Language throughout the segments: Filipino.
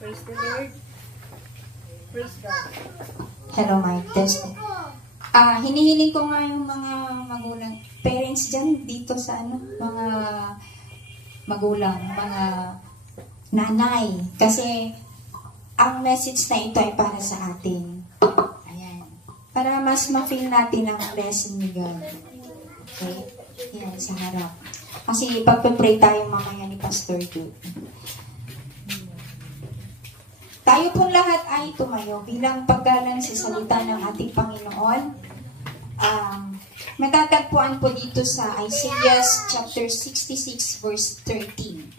Praise the Lord. Praise God. Hello, Mike. Test. Hinihiling ko nga yung mga magulang, parents dyan dito sa mga magulang, mga nanay. Kasi ang message na ito ay para sa atin. Ayan. Para mas ma-feel natin ang blessing ni God. Okay? Yan, sa harap. Kasi pagpe-pray tayo mamaya ni Pastor Jude. Tayo pong lahat ay tumayo bilang paggalang sa salita ng ating Panginoon. Matatagpuan po dito sa Isaiah chapter 66 verse 13.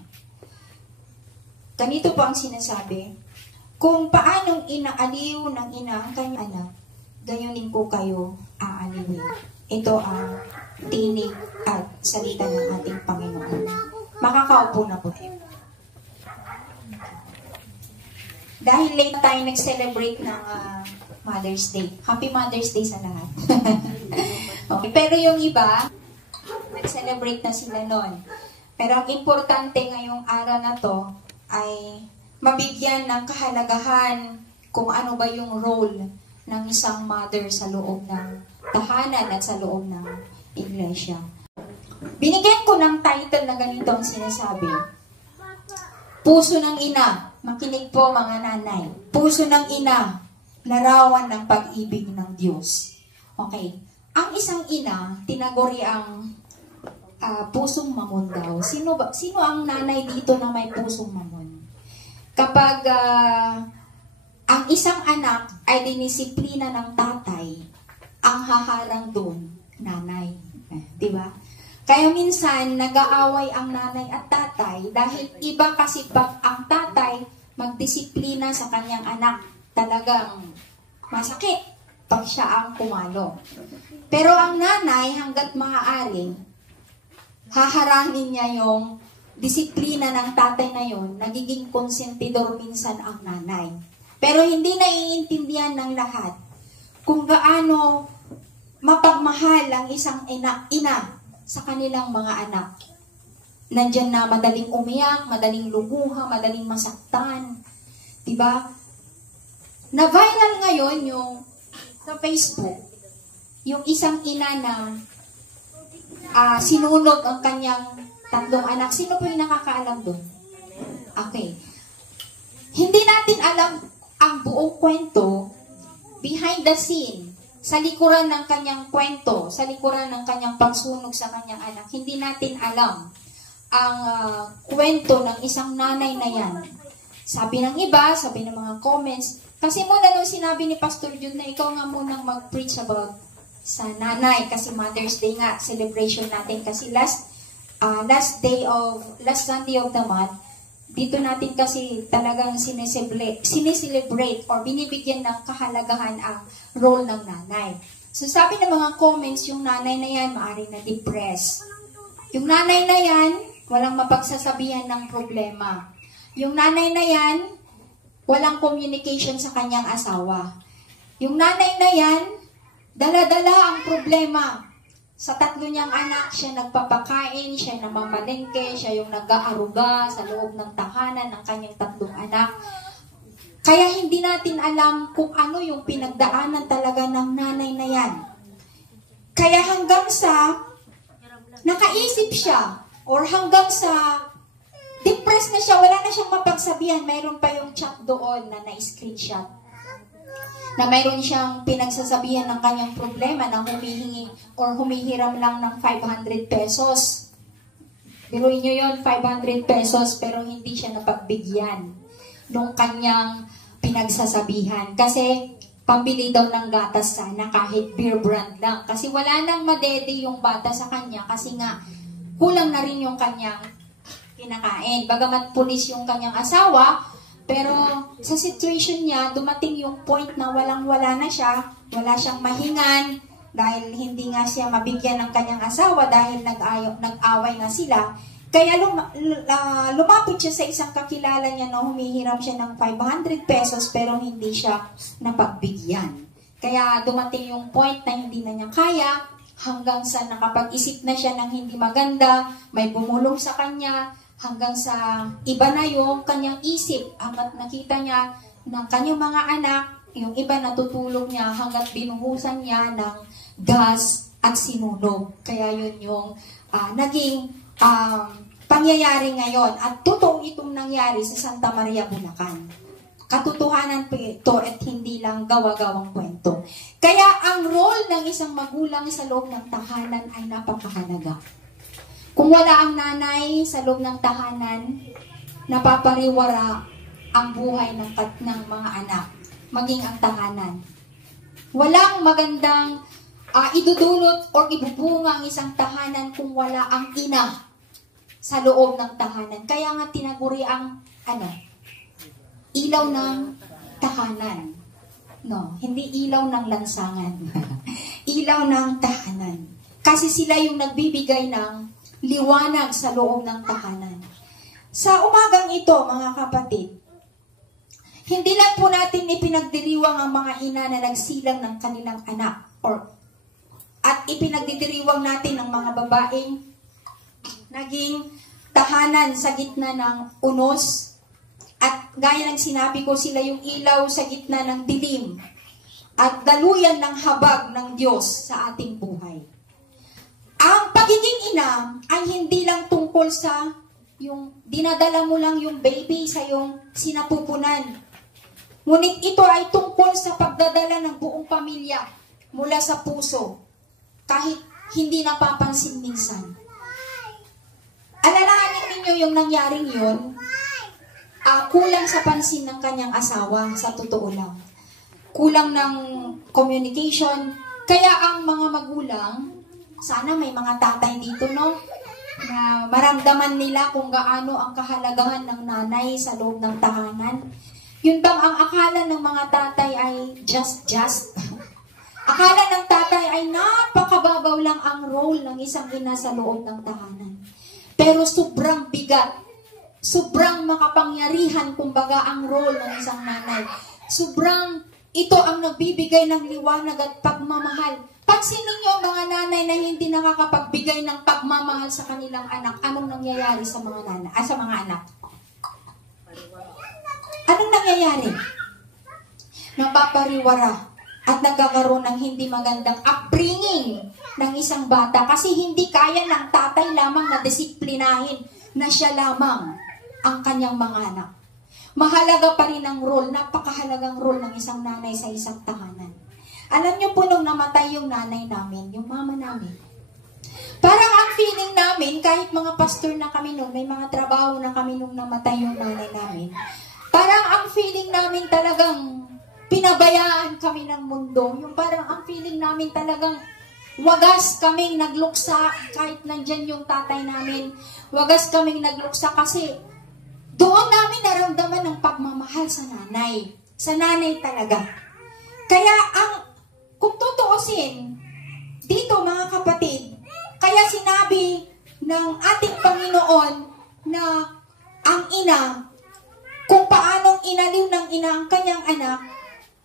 Ganito po ang sinasabi, kung paanong inaaliw ng ina ang kanyang anak, gayonin ko kayo aaliwin. Ito ang tinig at salita ng ating Panginoon. Makakaupo na po tayo. Dahil late tayo nag-celebrate ng Mother's Day. Happy Mother's Day sa lahat. Okay. Pero yung iba, nag-celebrate na sila nun. Pero ang importante ngayong araw na to ay mabigyan ng kahalagahan kung ano ba yung role ng isang mother sa loob ng tahanan at sa loob ng iglesia. Binigyan ko ng title na ganito ang sinasabi. Puso ng ina. Makinig po mga nanay. Puso ng ina, larawan ng pag-ibig ng Diyos. Okay. Ang isang ina, tinaguri ang pusong mamon daw. Sino ang nanay dito na may pusong mamon? Kapag ang isang anak ay dinisiplina ng tatay, ang haharang doon, nanay. Diba? Kaya minsan, nag-aaway ang nanay at tatay dahil iba kasi pag ang tatay magdisiplina sa kanyang anak, talagang masakit pag siya ang kumalo. Pero ang nanay, hanggat maaari, haharangin niya yung disiplina ng tatay na yon, nagiging konsentidor minsan ang nanay. Pero hindi naiintindihan ng lahat kung gaano mapagmahal ang isang ina sa kanilang mga anak. Nandyan na madaling umiyak, madaling lubuha, madaling masaktan. Diba? Na-viral ngayon yung sa Facebook, yung isang ina na sinunog ang kanyang 3 anak. Sino po yung nakakaalam doon? Okay. Hindi natin alam ang buong kwento behind the scene. Sa likuran ng kanyang kwento, sa likuran ng kanyang pagsunog sa kanyang anak, hindi natin alam ang kwento ng isang nanay na yan. Sabi ng iba, sabi ng mga comments, kasi muna nung sinabi ni Pastor Jude na ikaw nga munang mag-preach about sa nanay, kasi Mother's Day nga, celebration natin, kasi last Sunday of the month, dito natin kasi talagang sineselebrate or binibigyan ng kahalagahan ang role ng nanay. So sabi ng mga comments, yung nanay na yan, maaaring na-depress. Yung nanay na yan, walang mapagsasabihan ng problema. Yung nanay na yan, walang communication sa kanyang asawa. Yung nanay na yan, dala-dala ang problema. Sa 3 niyang anak, siya nagpapakain, siya namamalengke, siya yung nag-aaruga sa loob ng tahanan ng kanyang 3 anak. Kaya hindi natin alam kung ano yung pinagdaanan talaga ng nanay na yan. Kaya hanggang sa nakaisip siya, or hanggang sa depressed na siya, wala na siyang mapagsabihan, mayroon pa yung chat doon na na-screenshot. Na mayroon siyang pinagsasabihan ng kanyang problema na humihingi or humihiram lang ng 500 pesos. Biruin nyo yun, 500 pesos, pero hindi siya napagbigyan nung kanyang pinagsasabihan. Kasi pambili daw ng gatas sana kahit beer brand lang. Kasi wala nang madede yung bata sa kanya kasi nga kulang na rin yung kanyang kinakain. Bagamat pulis yung kanyang asawa, pero sa situation niya, dumating yung point na walang-wala na siya, wala siyang mahingan, dahil hindi nga siya mabigyan ng kanyang asawa dahil nag-away nga sila. Kaya lumapit siya sa isang kakilala niya na humihiram siya ng 500 pesos pero hindi siya napagbigyan. Kaya dumating yung point na hindi na niya kaya, hanggang sa nakapag-isip na siya ng hindi maganda, may bumulong sa kanya, hanggang sa iba na yung kanyang isip, hanggat nakita niya ng kanyang mga anak, yung iba natutulog niya hanggat binuhusan niya ng gas at sinunog. Kaya yun yung naging pangyayari ngayon. At totoo itong nangyari sa Santa Maria, Bulacan. Katotohanan po ito at hindi lang gawa-gawang kwento. Kaya ang role ng isang magulang sa loob ng tahanan ay napakahalaga. Kung wala ang nanay sa loob ng tahanan, napapariwara ang buhay ng mga anak, maging ang tahanan. Walang magandang idudulot o ibubunga ang isang tahanan kung wala ang ina sa loob ng tahanan. Kaya nga tinaguri ang ilaw ng tahanan. No, hindi ilaw ng lansangan. Ilaw ng tahanan. Kasi sila yung nagbibigay ng liwanag sa loob ng tahanan. Sa umagang ito, mga kapatid, hindi lang po natin ipinagdiriwang ang mga ina na nagsilang ng kanilang anak at ipinagdiriwang natin ang mga babaeng naging tahanan sa gitna ng unos at gaya ng sinabi ko, sila yung ilaw sa gitna ng dilim at daluyan ng habag ng Diyos sa ating buhay. Ang pagiging ina ay hindi lang tungkol sa yung dinadala mo lang yung baby sa yung sinapupunan. Ngunit ito ay tungkol sa pagdadala ng buong pamilya mula sa puso kahit hindi napapansin minsan. Alalahanin ninyo yung nangyaring yun, kulang sa pansin ng kanyang asawa, sa totoo lang. Kulang ng communication. Kaya ang mga magulang, sana may mga tatay dito, no? Na maramdaman nila kung gaano ang kahalagahan ng nanay sa loob ng tahanan. Yun bang ang akala ng mga tatay ay just? Akala ng tatay ay napakababaw lang ang role ng isang ina sa loob ng tahanan. Pero sobrang bigat, sobrang makapangyarihan, kumbaga, ang role ng isang nanay. Sobrang ito ang nagbibigay ng liwanag at pagmamahal. Pansinin niyo mga nanay na hindi nakakapagbigay ng pagmamahal sa kanilang anak, anong nangyayari sa mga sa mga anak? Anong nangyayari? Napapariwara at nagkakaroon ng hindi magandang upbringing ng isang bata kasi hindi kaya ng tatay lamang na disiplinahin na siya lamang ang kanyang mga anak. Mahalaga pa rin ang role, napakahalagang role ng isang nanay sa isang tahanan. Alam niyo po nung namatay yung nanay namin, yung mama namin, parang ang feeling namin, kahit mga pastor na kami nung, may mga trabaho na kami nung namatay yung nanay namin, parang ang feeling namin talagang pinabayaan kami ng mundo. Yung parang ang feeling namin talagang wagas kaming nagluksa kahit nandyan yung tatay namin. Wagas kaming nagluksa kasi doon namin naramdaman ng pagmamahal sa nanay. Sa nanay talaga. Kaya kung tutuusin, dito mga kapatid, kaya sinabi ng ating Panginoon na ang ina, kung paanong inaliw ng ina ang kanyang anak,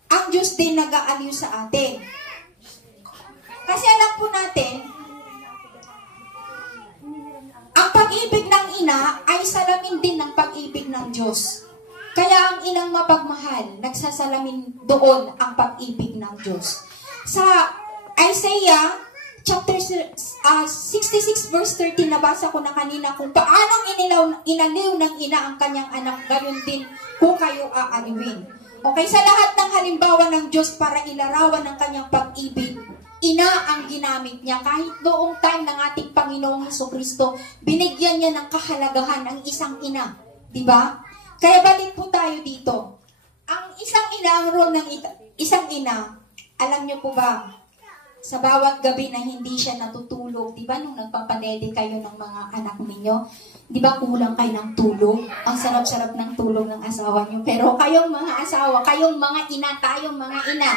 ang Diyos din nag-aaliw sa atin. Kasi alam po natin, ang pag-ibig ng ina ay salamin din ng pag-ibig ng Diyos. Kaya ang inang mapagmahal, nagsasalamin doon ang pag-ibig ng Diyos. Sa Isaiah chapter 66 verse 13, nabasa ko na kanina kung paanong inaliw ng ina ang kanyang anak, gayon din kung kayo aaliwin. Okay, sa lahat ng halimbawa ng Diyos para ilarawan ng kanyang pag-ibig, ina ang ginamit niya. Kahit noong time ng ating Panginoong Hesukristo, binigyan niya ng kahalagahan ang isang ina. Diba? Kaya balik po tayo dito. Ang isang ina, ang role ng isang ina, alam niyo po ba, sa bawat gabi na hindi siya natutulog, di ba nung nagpapadede kayo ng mga anak ninyo, di ba kulang kayo ng tulog? Ang sarap-sarap ng tulog ng asawa niyo. Pero kayong mga asawa, kayong mga ina, tayong mga ina,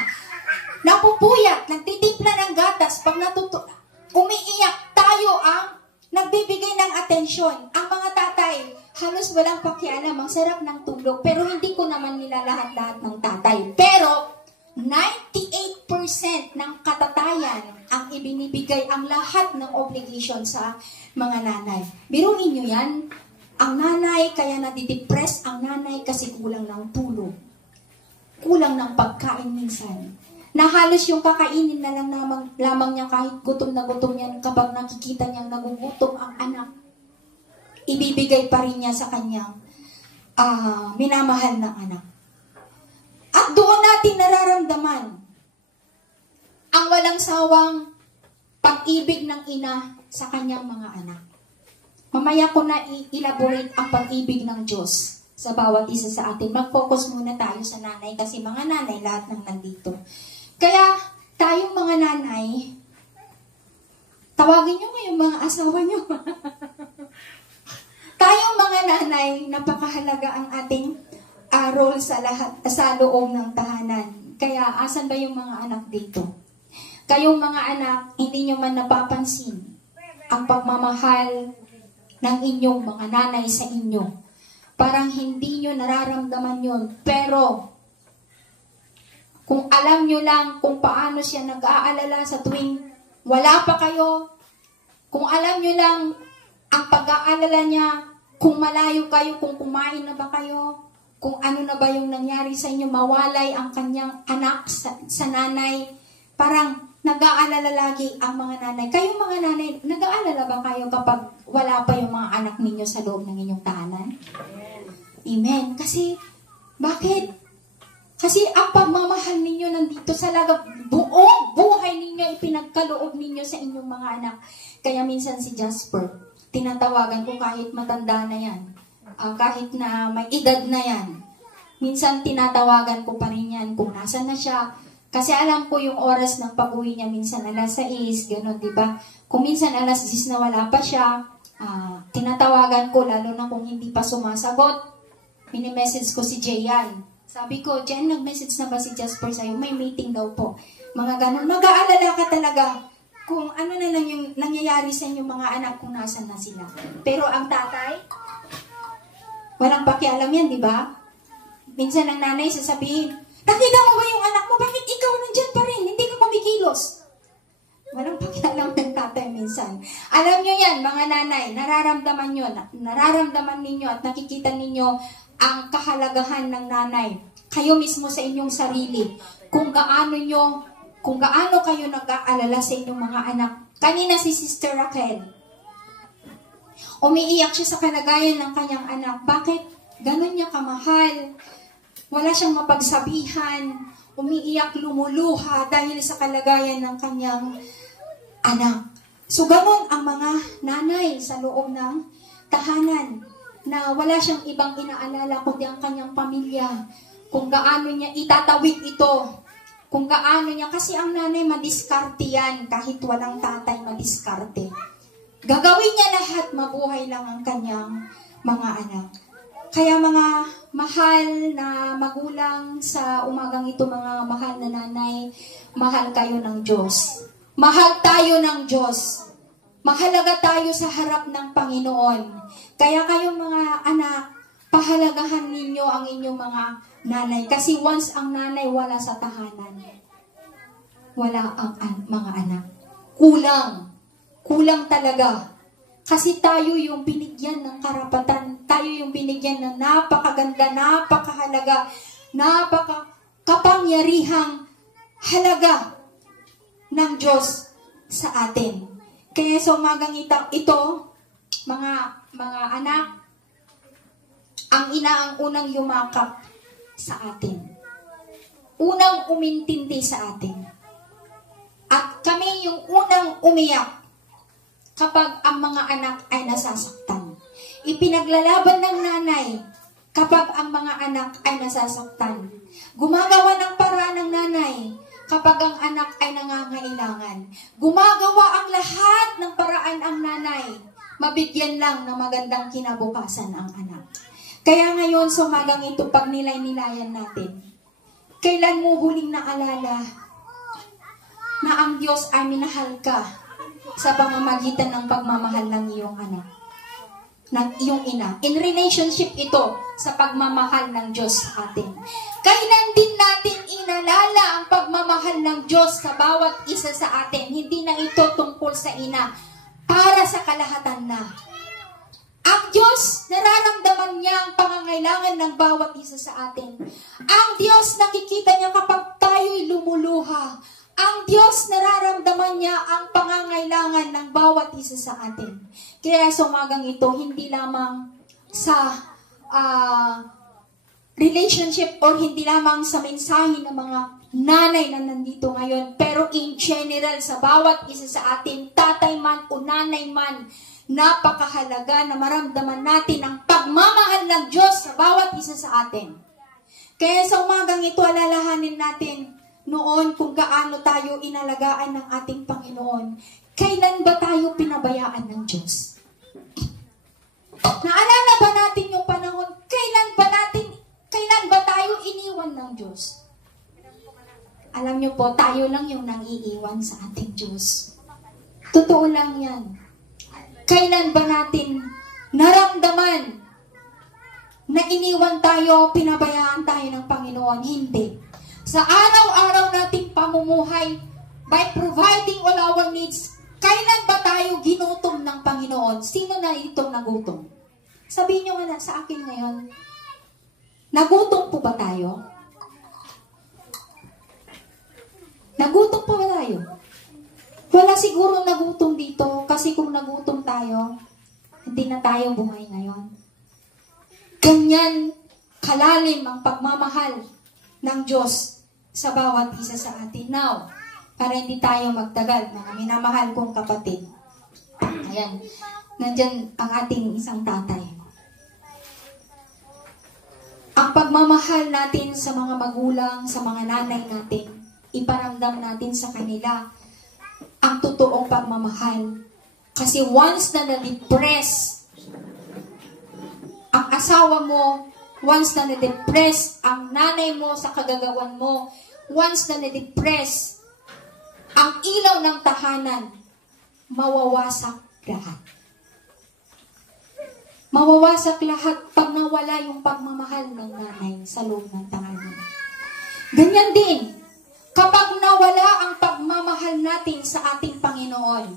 napupuyat, nagtitimpla ng gatas, pag umiiyak, tayo ang nagbibigay ng atensyon. Ang mga tatay, halos walang pakialam, ang sarap ng tulog, pero hindi ko naman nila lahat-lahat ng tatay. Pero 98% ng katatayan ang ibinibigay, ang lahat ng obligation sa mga nanay. Biruin nyo yan. Ang nanay, kaya nadidepress ang nanay kasi kulang ng tulog. Kulang ng pagkain minsan. Na halos yung kakainin na lang lamang niya kahit gutom na gutom yan kapag nakikita niyang nagugutom ang anak. Ibibigay pa rin niya sa kanyang minamahal na anak. At doon natin nararamdaman ang walang sawang pag-ibig ng ina sa kanyang mga anak. Mamaya ko na i-elaborate ang pag-ibig ng Diyos sa bawat isa sa atin. Mag-focus muna tayo sa nanay kasi mga nanay lahat ng nandito. Kaya tayong mga nanay, tawagin nyo ngayong mga asawa nyo. Tayong mga nanay, napakahalaga ang ating role sa sa loob ng tahanan. Kaya asan ba yung mga anak dito? Kayong mga anak, hindi nyo man napapansin ang pagmamahal ng inyong mga nanay sa inyo. Parang hindi nyo nararamdaman yun. Pero, kung alam nyo lang kung paano siya nag-aalala sa tuwing wala pa kayo, kung alam nyo lang ang pag-aalala niya, kung malayo kayo, kung kumain na ba kayo, kung ano na ba yung nangyari sa inyo, mawalay ang kanyang anak sa nanay, parang nag-aalala lagi ang mga nanay. Kayong mga nanay, nag-aalala ba kayo kapag wala pa yung mga anak ninyo sa loob ng inyong tahanan? Amen. Kasi, bakit? Kasi ang pagmamahal ninyo nandito sa buong buhay ninyo, ipinagkaloob ninyo sa inyong mga anak. Kaya minsan si Jasper, tinatawagan ko kahit matanda na yan, kahit na may edad na yan, minsan tinatawagan ko pa rin yan kung nasa na siya. Kasi alam ko yung oras ng pag-uwi niya, minsan alas 6, gano'n, di ba? Kung minsan alas 10 na wala pa siya, tinatawagan ko, lalo na kung hindi pa sumasagot, mini-message ko si Jayan. Sabi ko, Jen, nag-message na ba si Jasper sa'yo? May meeting daw po. Mga gano'n. Mag-aalala ka talaga kung ano na lang yung nangyayari sa inyong mga anak kung nasan na sila. Pero ang tatay, walang pakialam yan, di ba? Minsan ang nanay sasabihin, nakita mo ba yung anak mo? Bakit ikaw nandyan pa rin? Hindi ka kumikilos. Walang pakialam ng tatay minsan. Alam nyo yan, mga nanay, nararamdaman nyo, nararamdaman ninyo at nakikita ninyo ang kahalagahan ng nanay. Kayo mismo sa inyong sarili. Kung gaano kayo nag-aalala sa inyong mga anak. Kanina si Sister Raquel, umiiyak siya sa kalagayan ng kanyang anak. Bakit? Ganon niya kamahal. Wala siyang mapagsabihan. Umiiyak, lumuluha dahil sa kalagayan ng kanyang anak. So ganon ang mga nanay sa loob ng tahanan, na wala siyang ibang inaalala kundi ang kanyang pamilya. Kung gaano niya itatawid ito. Kung gaano niya, kasi ang nanay madiskarte yan. Kahit walang tatay, madiskarte. Gagawin niya lahat, mabuhay lang ang kanyang mga anak. Kaya mga mahal na magulang sa umagang ito, mga mahal na nanay, mahal kayo ng Diyos. Mahal tayo ng Diyos. Mahalaga tayo sa harap ng Panginoon. Kaya kayong mga anak, pahalagahan ninyo ang inyong mga nanay. Kasi once ang nanay wala sa tahanan, wala ang mga anak. Kulang talaga. Kasi tayo yung binigyan ng karapatan, tayo yung binigyan ng napakaganda, napakahalaga, napakapangyarihang halaga ng Diyos sa atin. Kaya sa umagang ito, mga anak, ang ina ang unang yumakap sa atin. Unang umintindi sa atin. At kami yung unang umiyak kapag ang mga anak ay nasasaktan. Ipinaglalaban ng nanay kapag ang mga anak ay nasasaktan. Gumagawa ng paraan ng nanay kapag ang anak ay nangangailangan. Gumagawa ang lahat ng paraan ang nanay. Mabigyan lang ng magandang kinabukasan ang anak. Kaya ngayon, sa umagang ito, pag nilay-nilayan natin, kailan mo huling naalala na ang Diyos ay minahal ka sa pamamagitan ng pagmamahal ng iyong anak, ng iyong ina? In relationship ito sa pagmamahal ng Diyos sa atin. Kailan din natin inalala ang pagmamahal ng Diyos sa bawat isa sa atin? Hindi na ito tungkol sa ina, para sa kalahatan na. Ang Diyos, nararamdaman niya ang pangangailangan ng bawat isa sa atin. Ang Diyos, nakikita niya kapag tayo'y lumuluha. Ang Diyos, nararamdaman niya ang pangangailangan ng bawat isa sa atin. Kaya sa umagang ito, hindi lamang sa relationship or hindi lamang sa mensahe ng mga nanay na nandito ngayon, pero in general, sa bawat isa sa atin, tatay man o nanay man, napakahalaga na maramdaman natin ang pagmamahal ng Diyos sa bawat isa sa atin. Kaya sa umagang ito, alalahanin natin noon kung gaano tayo inalagaan ng ating Panginoon. Kailan ba tayo pinabayaan ng Diyos? Naalala ba natin yung panahon, kailan ba tayo iniwan ng Diyos? Alam niyo po, tayo lang yung nang-iiwan sa ating Diyos. Totoo lang yan. Kailan ba natin naramdaman na iniwan tayo, pinabayaan tayo ng Panginoon? Hindi. Sa araw-araw nating pamumuhay, by providing all our needs, kailan ba tayo ginutom ng Panginoon? Sino na itong nagutom? Sabihin nyo nga sa akin ngayon, nagutom po ba tayo? Nagutom po ba tayo? Wala siguro nagutom dito kasi kung nagutom tayo, hindi na tayo buhay ngayon. Ganyan kalalim ang pagmamahal ng Diyos sa bawat isa sa atin. Now, para hindi tayo magtagal, mga minamahal kong kapatid. Ayan, nandyan ang ating isang tatay. Ang pagmamahal natin sa mga magulang, sa mga nanay natin, iparamdam natin sa kanila ang totoong pagmamahal. Kasi once na na-depress ang asawa mo, once na na-depress ang nanay mo sa kagagawan mo, once na na-depress ang ilaw ng tahanan, mawawasak lahat. Mawawasak lahat pag nawala yung pagmamahal ng nanay sa loob ng tahanan. Ganyan din, kapag nawala ang pagmamahal natin sa ating Panginoon,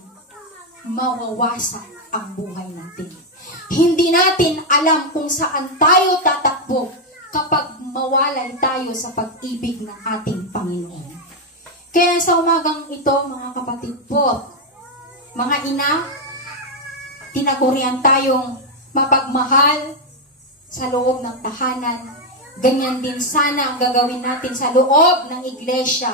mawawasak ang buhay natin. Hindi natin alam kung saan tayo tatakbo kapag mawalan tayo sa pag-ibig ng ating Panginoon. Kaya sa umagang ito, mga kapatid po, mga ina, tinagurian tayong mapagmahal sa loob ng tahanan. Ganyan din sana ang gagawin natin sa loob ng iglesia.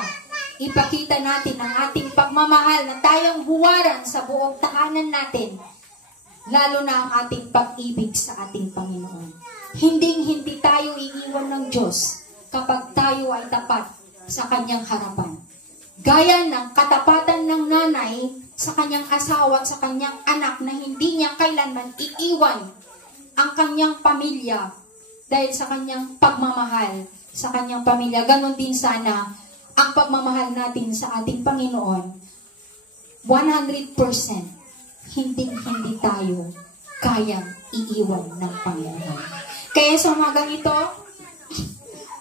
Ipakita natin ang ating pagmamahal na tayong huwaran sa buong tahanan natin. Lalo na ang ating pag-ibig sa ating Panginoon. Hindi tayo iiwan ng Diyos kapag tayo ay tapat sa Kanyang harapan. Gaya ng katapatan ng nanay sa kanyang asawa at sa kanyang anak na hindi niya kailanman iiwan ang kanyang pamilya dahil sa kanyang pagmamahal sa kanyang pamilya. Ganon din sana ang pagmamahal natin sa ating Panginoon. 100% hindi tayo kayang iiwan ng Panginoon. Kaya sa umagang ito,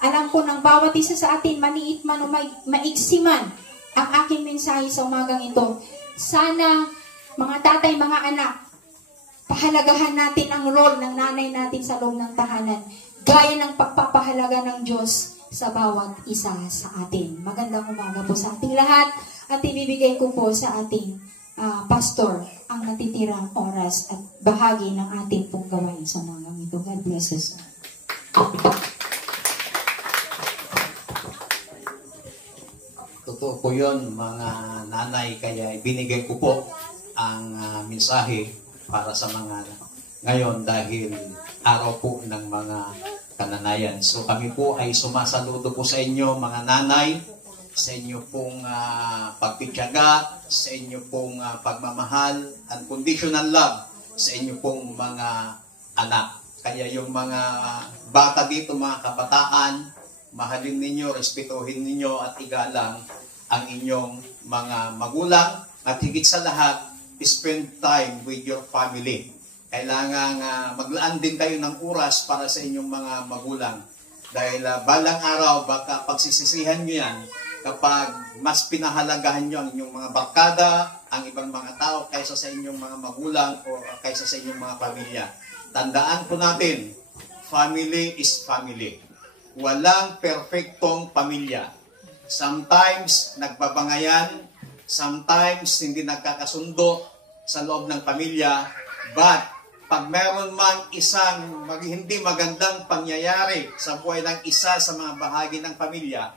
alam ko ng bawat isa sa atin, maliit man o maigsi man, ang aking mensahe sa umagang ito. Sana, mga tatay, mga anak, pahalagahan natin ang role ng nanay natin sa loob ng tahanan, gaya ng pagpapahalaga ng Diyos sa bawat isa sa atin. Magandang umaga po sa ating lahat at ibibigay ko po sa ating pastor ang natitirang oras at bahagi ng ating pong gawain sa umagang ito. God bless us. Totoo po yun, mga nanay, kaya ibinigay ko po ang mensahe para sa mga ngayon dahil araw po ng mga kananayan. So kami po ay sumasaludo po sa inyo, mga nanay, sa inyo pong pagtitiyaga, sa inyo pong pagmamahal, unconditional love, sa inyo pong mga anak. Kaya yung mga bata dito, mga kabataan, mahalin ninyo, respetuhin ninyo at igalang ang inyong mga magulang at higit sa lahat, spend time with your family. Kailangan maglaan din kayo ng oras para sa inyong mga magulang. Dahil balang araw, baka pagsisisihan nyo yan kapag mas pinahalagahan nyo ang inyong mga barkada, ang ibang mga tao kaysa sa inyong mga magulang o kaysa sa inyong mga pamilya. Tandaan po natin, family is family. Walang perfectong pamilya. Sometimes nagbabangayan, sometimes hindi nagkakasundo sa loob ng pamilya, but pag meron man isang hindi magandang pangyayari sa buhay ng isa sa mga bahagi ng pamilya,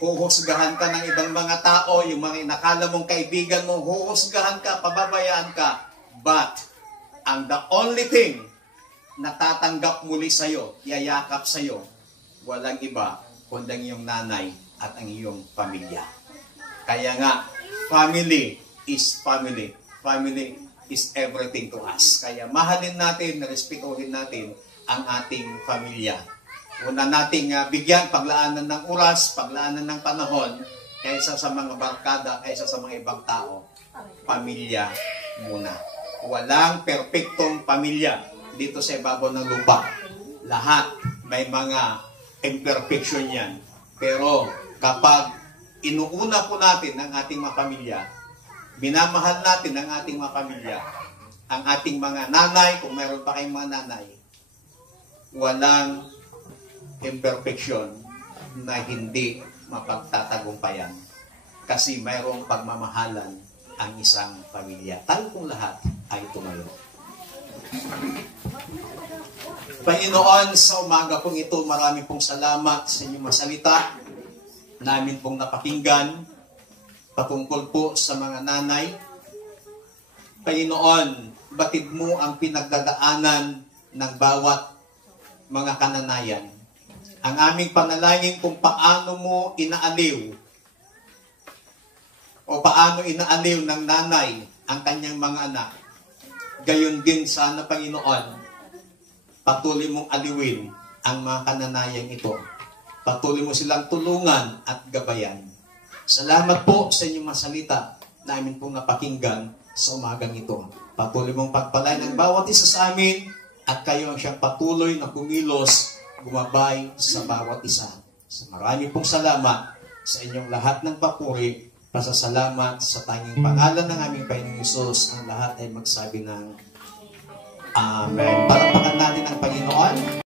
huhusgahan ka ng ibang mga tao, yung mga inakala mong kaibigan mo, huhusgahan ka, pababayaan ka. But, the only thing na tatanggap muli sa'yo, yayakap sa'yo, walang iba, kundi ang iyong nanay at ang iyong pamilya. Kaya nga, family is family. Family is everything to us. Kaya mahalin natin, respetuhin natin ang ating pamilya. Una nating bigyan, paglaanan ng oras, paglaanan ng panahon, kaysa sa mga barkada, kaysa sa mga ibang tao. Pamilya muna. Walang perpektong pamilya dito sa ibabaw ng lupa. Lahat may mga imperfection yan. Pero kapag inuuna po natin ang ating mga pamilya, minamahal natin ang ating mga pamilya, ang ating mga nanay, kung meron pa kayong mga nanay, walang imperfection na hindi mapagtatagumpayan. Kasi mayroong pagmamahalan ang isang pamilya. Tayo pong lahat ay tumayo. Panginoon, sa umaga pong ito, marami pong salamat sa inyong masalita. Namin pong napakinggan patungkol po sa mga nanay. Panginoon, batid mo ang pinagdadaanan ng bawat mga kananayan. Ang aming panalangin kung paano mo inaaliw o paano inaaliw ng nanay ang kanyang mga anak. Gayon din sana, Panginoon, patuloy mong aliwin ang mga kananayan ito. Patuloy mo silang tulungan at gabayan. Salamat po sa inyong masalita na amin pong napakinggan sa umagang ito. Patuloy mong pagpalain ang bawat isa sa amin at kayo ang siyang patuloy na kumilos, gumabay sa bawat isa. So, marami pong salamat sa inyong lahat ng papuri, pasasalamat sa tanging pangalan ng aming Panginoong Hesus. Ang lahat ay magsabi ng Amen. Palakpakan natin ang Panginoon.